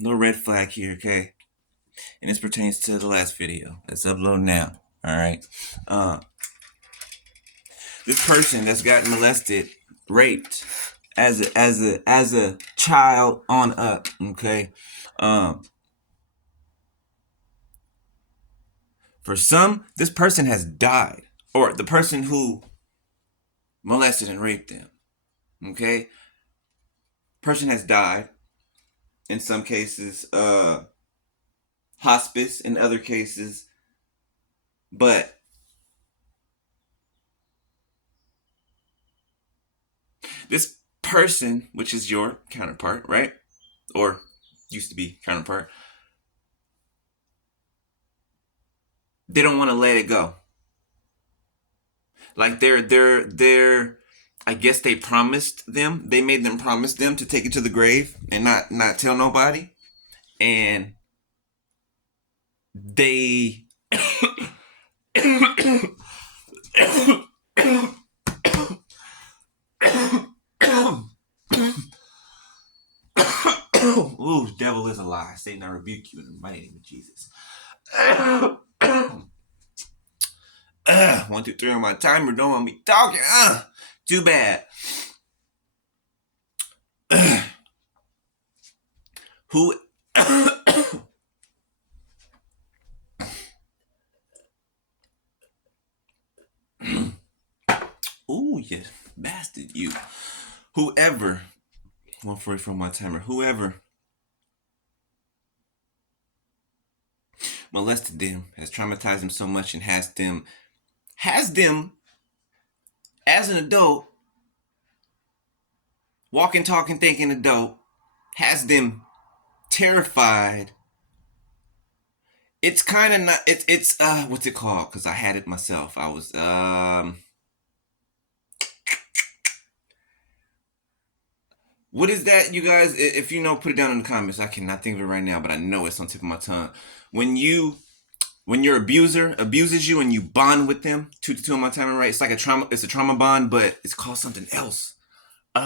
Little red flag here, okay? And this pertains to the last video that's uploaded now. All right. Uh, this person that's gotten molested, raped as a child on up. Okay. Um, for some, this person has died, or the person who molested and raped them. Okay. Person has died. In some cases, hospice. In other cases, but this person, which is your counterpart, right? Or used to be counterpart, they don't want to let it go. Like they're I guess they promised them, they made them promise them to take it to the grave and not tell nobody. And they ooh, devil is a lie. Satan, I rebuke you in the mighty name of Jesus. 1, 2, 3 on my timer. Don't want me talking. Too bad. Who? Ooh, you bastard, you. Whoever, 144 on my timer. Whoever molested them, has traumatized them so much, and has them as an adult, walking, talking, thinking adult, has them terrified. It's kind of not. It's what's it called? Because I had it myself. I was What is that, you guys? If you know, put it down in the comments. I cannot think of it right now, but I know it's on the tip of my tongue. When your abuser abuses you and you bond with them, 2 to 2 on my timer, right? It's like a trauma. It's a trauma bond, but it's called something else. They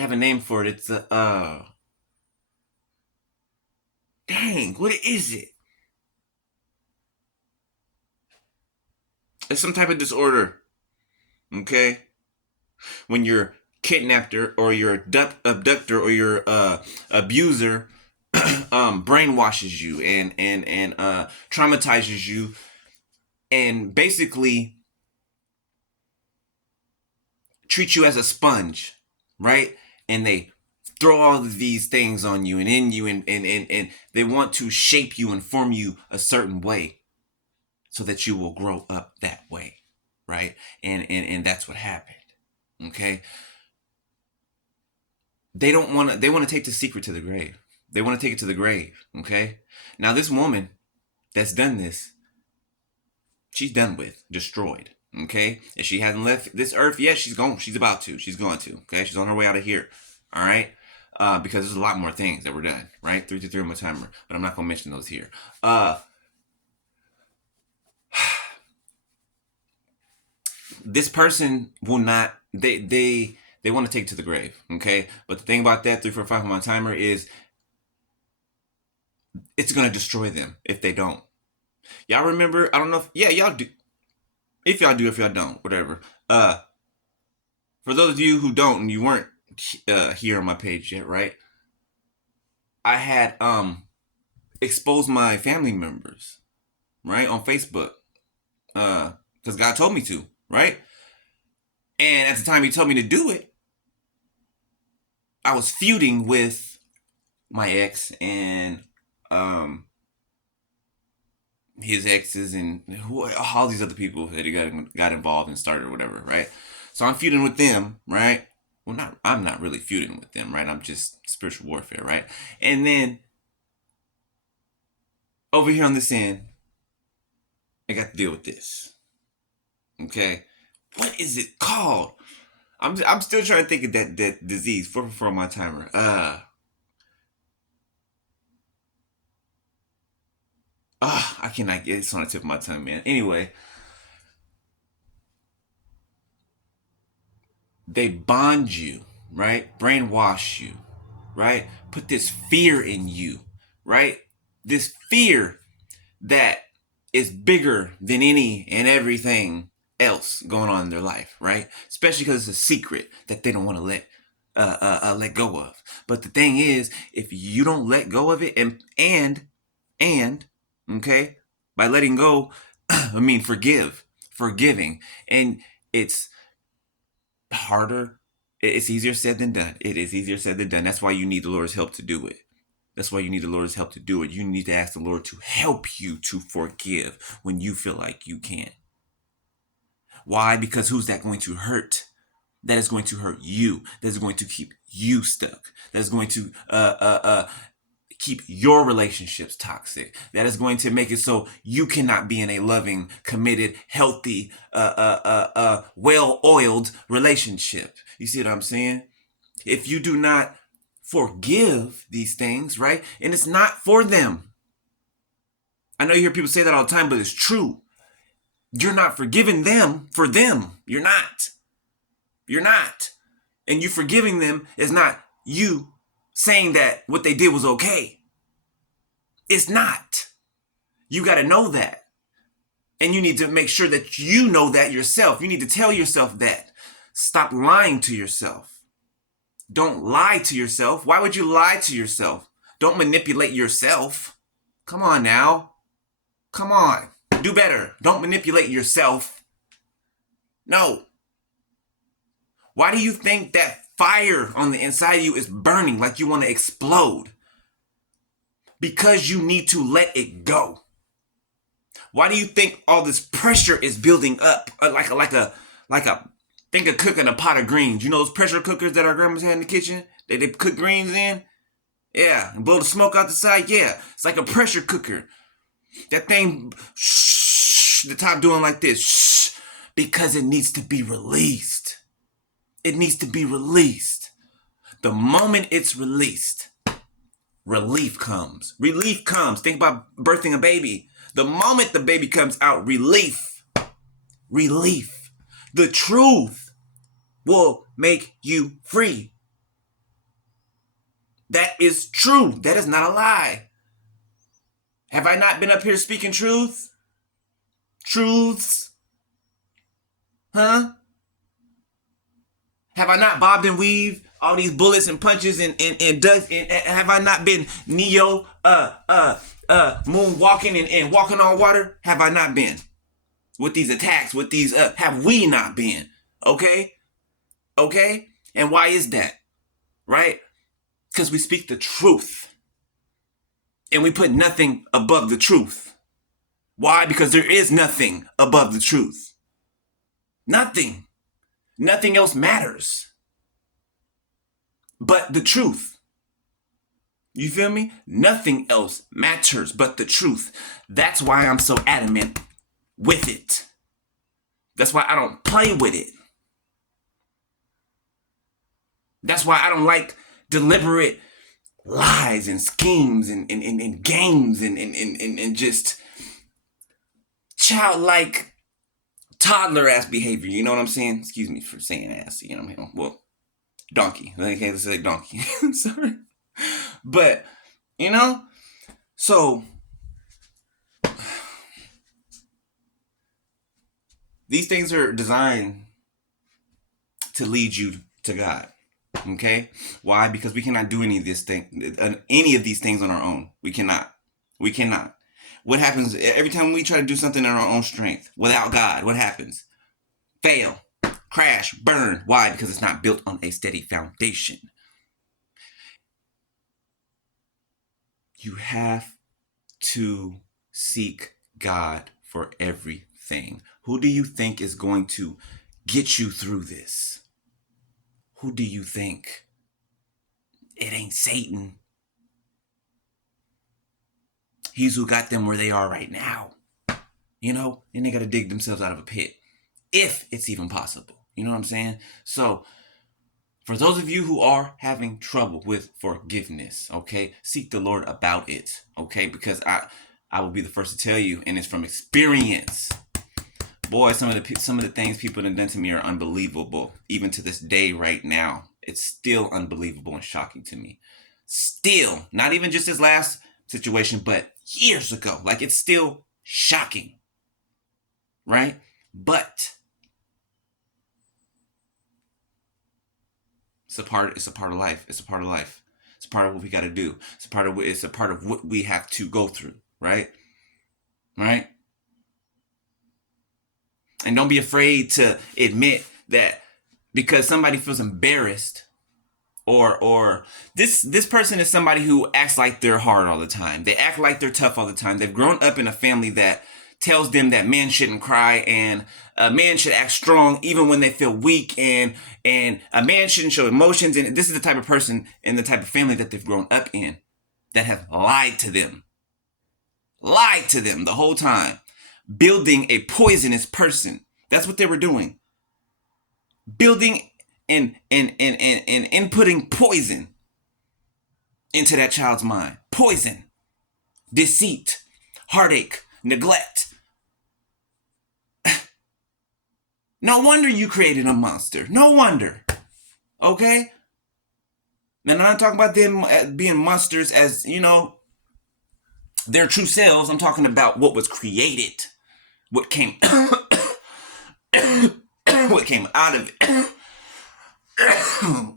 have a name for it. It's a dang. What is it? It's some type of disorder. Okay, when your kidnapper or your abductor or your abuser brainwashes you and traumatizes you and basically treat you as a sponge, right? And they throw all of these things on you and in you and they want to shape you and form you a certain way so that you will grow up that way, right? And that's what happened. Okay? They want to take the secret to the grave. They want to take it to the grave, okay? Now this woman that's done this, she's done with, destroyed. Okay, if she hasn't left this earth yet, she's going. She's about to. She's going to. Okay, she's on her way out of here. All right, because there's a lot more things that were done. Right, 3 to 3 on my timer, but I'm not gonna mention those here. This person will not. They want to take it to the grave. Okay, but the thing about that 3, 4, 5 on my timer is it's gonna destroy them if they don't. Y'all remember? I don't know. If, yeah, y'all do. If y'all do, if y'all don't, whatever. For those of you who don't and you weren't here on my page yet, right? I had exposed my family members, right, on Facebook, because God told me to, right? And at the time He told me to do it, I was feuding with my ex and his exes and all these other people that he got involved and started or whatever, right? So I'm feuding with them, right? Well, not I'm not really feuding with them, right? I'm just spiritual warfare, right? And then over here on this end, I got to deal with this. Okay, what is it called? I'm still trying to think of that disease. 4 on my timer. I cannot get it's on the tip of my tongue, man. Anyway, they bond you, right? Brainwash you, right? Put this fear in you, right? This fear that is bigger than any and everything else going on in their life, right? Especially because it's a secret that they don't want to let go of. But the thing is, if you don't let go of it, and okay, by letting go, I mean forgiving, and it's harder. It's easier said than done. It is easier said than done. That's why you need the Lord's help to do it. That's why you need the Lord's help to do it. You need to ask the Lord to help you to forgive when you feel like you can't. Why? Because who's that going to hurt? That is going to hurt you. That is going to keep you stuck. That is going to keep your relationships toxic. That is going to make it so you cannot be in a loving, committed, healthy, well-oiled relationship. You see what I'm saying? If you do not forgive these things, right? And it's not for them. I know you hear people say that all the time, but it's true. You're not forgiving them for them. You're not. You're not. And you forgiving them is not you saying that what they did was okay. It's not. You got to know that. And you need to make sure that you know that yourself. You need to tell yourself that. Stop lying to yourself. Don't lie to yourself. Why would you lie to yourself? Don't manipulate yourself. Come on now. Come on. Do better. Don't manipulate yourself. No. Why do you think that fire on the inside of you is burning like you want to explode? Because you need to let it go. Why do you think all this pressure is building up think of cooking a pot of greens. You know those pressure cookers that our grandmas had in the kitchen? They cook greens in? Yeah, and blow the smoke out the side? Yeah, it's like a pressure cooker. That thing, shh, the top doing like this, shh, because it needs to be released. It needs to be released. The moment it's released, relief comes. Relief comes. Think about birthing a baby. The moment the baby comes out, relief. Relief. The truth will make you free. That is true. That is not a lie. Have I not been up here speaking truth? Truths? Huh? Have I not bobbed and weaved all these bullets and punches and have I not been Neo moonwalking and walking on water? Have I not been? With these attacks, with these, have we not been? Okay? Okay? And why is that? Right? Because we speak the truth. And we put nothing above the truth. Why? Because there is nothing above the truth. Nothing. Nothing else matters. But the truth. You feel me? Nothing else matters but the truth. That's why I'm so adamant with it. That's why I don't play with it. That's why I don't like deliberate lies and schemes and games and just childlike toddler ass behavior. You know what I'm saying? Excuse me for saying ass. You know what I mean? Well, donkey. Okay, let's say donkey. Sorry. But, you know, so these things are designed to lead you to God. Okay? Why? Because we cannot do any of these things on our own. We cannot. We cannot. What happens every time we try to do something in our own strength without God? What happens? Fail, crash, burn. Why? Because it's not built on a steady foundation. You have to seek God for everything. Who do you think is going to get you through this? Who do you think? It ain't Satan. He's who got them where they are right now. You know, and they got to dig themselves out of a pit. If it's even possible. You know what I'm saying? So, for those of you who are having trouble with forgiveness, okay, seek the Lord about it, okay? Because I will be the first to tell you, and it's from experience. Boy, some of the things people have done to me are unbelievable, even to this day right now. It's still unbelievable and shocking to me. Still, not even just his last situation, but years ago. Like, it's still shocking, right? But it's a part of life. It's a part of life. It's a part of what we got to do. It's a part of what we have to go through, right? Right? And don't be afraid to admit that because somebody feels embarrassed or this person is somebody who acts like they're hard all the time. They act like they're tough all the time. They've grown up in a family that tells them that men shouldn't cry and a man should act strong even when they feel weak and a man shouldn't show emotions. And this is the type of person and the type of family that they've grown up in that have lied to them the whole time, building a poisonous person. That's what they were doing. Building and inputting poison into that child's mind. Poison, deceit, heartache, neglect. No wonder you created a monster. No wonder. Okay? And I'm not talking about them being monsters as, their true selves. I'm talking about what was created. What came what came out of it.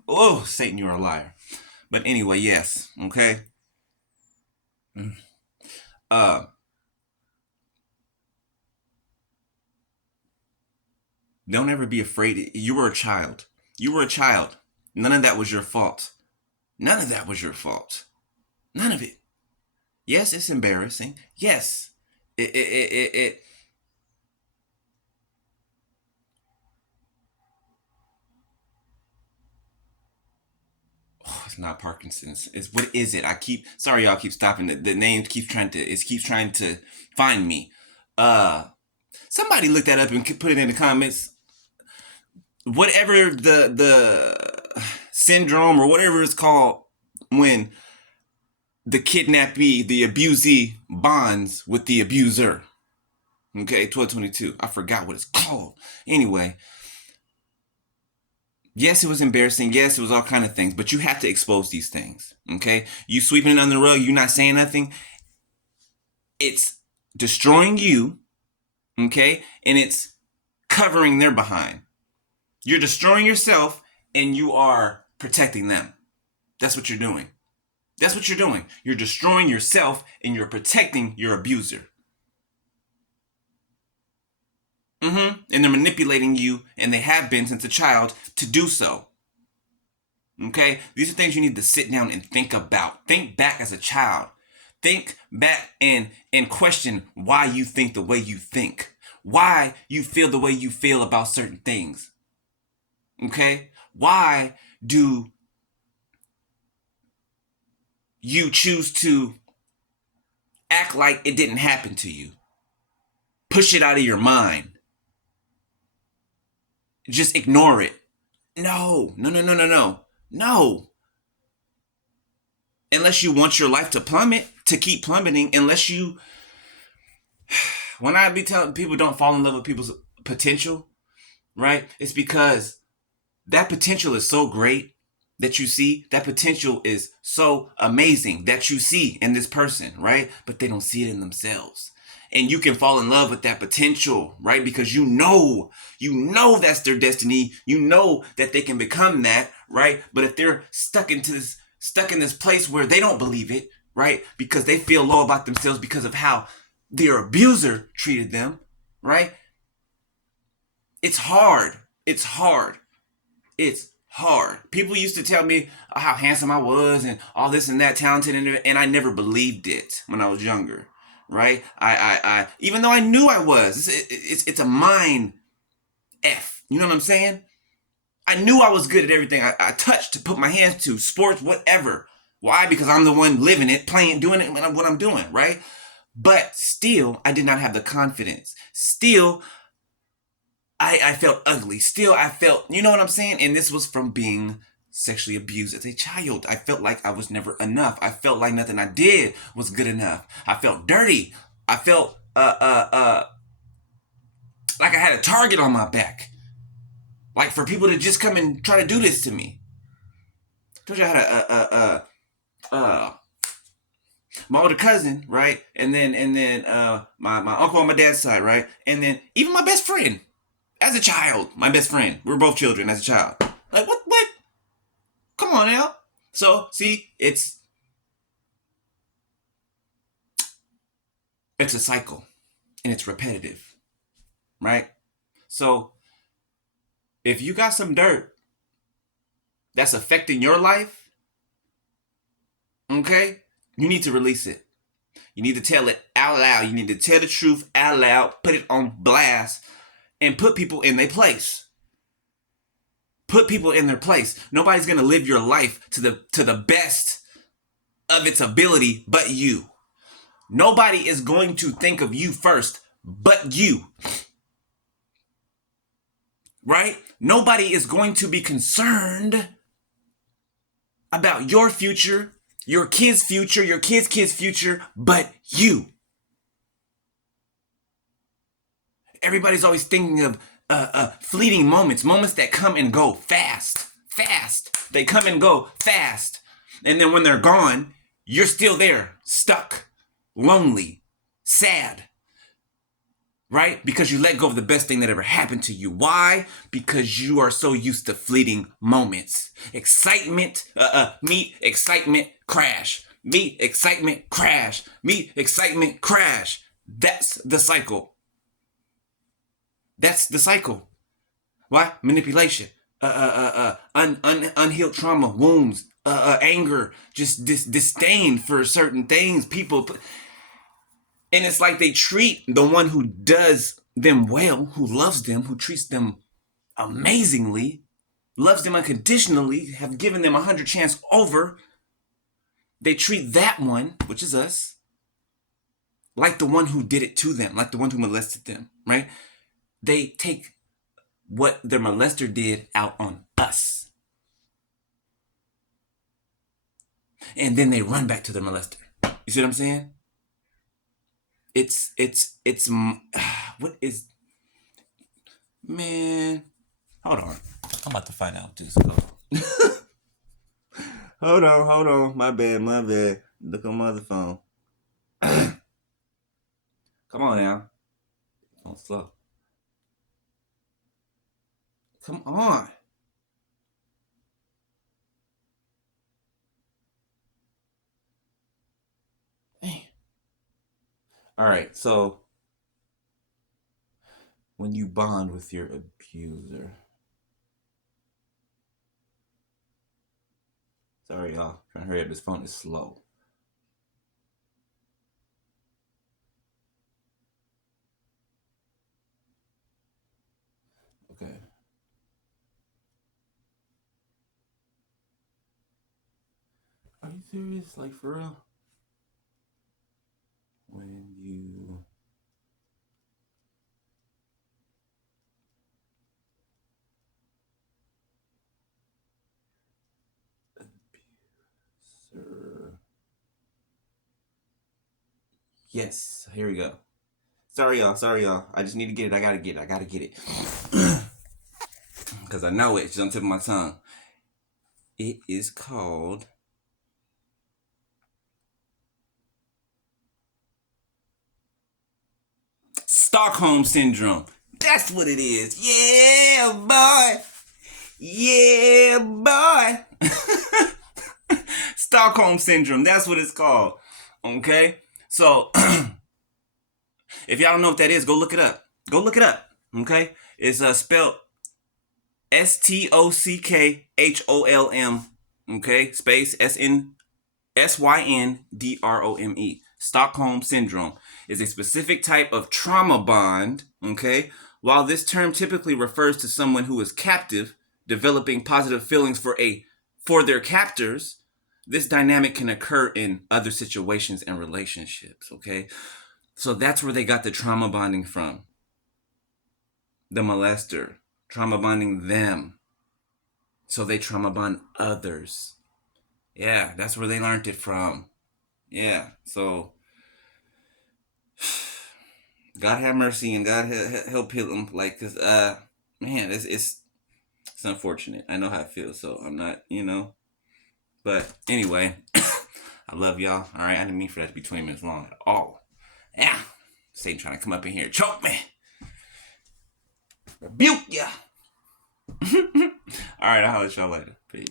Oh, Satan, you're a liar. But anyway, yes, okay? Don't ever be afraid. You were a child. You were a child. None of that was your fault. None of that was your fault. None of it. Yes, it's embarrassing. Yes. It Oh, it's not Parkinson's. It's what is it? Sorry y'all keep stopping. The name keeps trying to find me. Somebody look that up and put it in the comments. Whatever the syndrome or whatever it's called when the kidnappee, the abusee bonds with the abuser. Okay, 1222. I forgot what it's called. Anyway, yes, it was embarrassing. Yes, it was all kind of things, but you have to expose these things. Okay, you sweeping it under the rug, you not saying nothing. It's destroying you. Okay, and it's covering their behind. You're destroying yourself and you are protecting them. That's what you're doing. That's what you're doing. You're destroying yourself and you're protecting your abuser. And they're manipulating you, and they have been since a child, to do so. Okay? These are things you need to sit down and think about. Think back as a child. Think back and question why you think the way you think. Why you feel the way you feel about certain things. Okay? Why do you choose to act like it didn't happen to you? Push it out of your mind. Just ignore it. No. Unless you want your life to plummet, to keep plummeting, when I be telling people don't fall in love with people's potential, right? It's because that potential is so great that you see. That potential is so amazing that you see in this person, right? But they don't see it in themselves. And you can fall in love with that potential, right? Because you know that's their destiny. You know that they can become that, right? But if they're stuck in this place where they don't believe it, right? Because they feel low about themselves because of how their abuser treated them, right? It's hard. It's hard. People used to tell me how handsome I was and all this and that, talented, and I never believed it when I was younger. Right? I even though I knew I was, it's a mind F. You know what I'm saying? I knew I was good at everything I touched to put my hands to, sports, whatever. Why? Because I'm the one living it, playing, doing it, what I'm doing, right? But still, I did not have the confidence. Still, I felt ugly. Still, I felt, you know what I'm saying? And this was from being sexually abused as a child. I felt like I was never enough. I felt like nothing I did was good enough. I felt dirty. I felt like I had a target on my back. Like for people to just come and try to do this to me. Told you I had a my older cousin, right? And then my uncle on my dad's side, right? And then even my best friend as a child, my best friend. We were both children as a child. Like what? What? Come on now. So see, it's a cycle and it's repetitive, right? So if you got some dirt that's affecting your life, okay, you need to release it. You need to tell it out loud. You need to tell the truth out loud, put it on blast, and put people in their place. Put people in their place. Nobody's gonna live your life to the best of its ability but you. Nobody is going to think of you first but you. Right? Nobody is going to be concerned about your future, your kids' future, your kids' future, but you. Everybody's always thinking of fleeting moments that come and go fast. They come and go fast. And then when they're gone, you're still there, stuck, lonely, sad. Right? Because you let go of the best thing that ever happened to you. Why? Because you are so used to fleeting moments. Excitement, meet excitement, crash. Meet excitement, crash. Meet excitement, crash. That's the cycle. That's the cycle. Why? Manipulation, unhealed trauma, wounds, anger, just disdain for certain things. People, and it's like they treat the one who does them well, who loves them, who treats them amazingly, loves them unconditionally, have given them 100 chances over. They treat that one, which is us, like the one who did it to them, like the one who molested them, right? They take what their molester did out on us. And then they run back to their molester. You see what I'm saying? It's what is, man, hold on. I'm about to find out this. Hold on. My bad. Look on my other phone. Come on now. Don't slow. Come on. Dang. All right, so when you bond with your abuser. Sorry, y'all. Trying to hurry up. This phone is slow. Okay. Are you serious? Like, for real? When you abuser. Yes, here we go. Sorry, y'all. I just need to get it. I gotta get it. Because I know it. It's on the tip of my tongue. It is called Stockholm Syndrome. That's what it is. Yeah, boy. Yeah, boy. Stockholm Syndrome. That's what it's called. Okay? So, if y'all don't know what that is, go look it up. Okay? It's spelled Stockholm. Okay? Space Syndrome. Stockholm Syndrome is a specific type of trauma bond. Okay? While this term typically refers to someone who is captive, developing positive feelings for their captors, this dynamic can occur in other situations and relationships. Okay? So that's where they got the trauma bonding from. The molester. Trauma bonding them. So they trauma bond others. Yeah, that's where they learned it from. Yeah, so God have mercy and God help heal them. Like, cause man, it's unfortunate. I know how I feel, so I'm not, But anyway, I love y'all. All right, I didn't mean for that to be 20 minutes long at all. Yeah, Satan trying to come up in here, choke me, rebuke ya. All right, I'll holler at y'all later. Peace.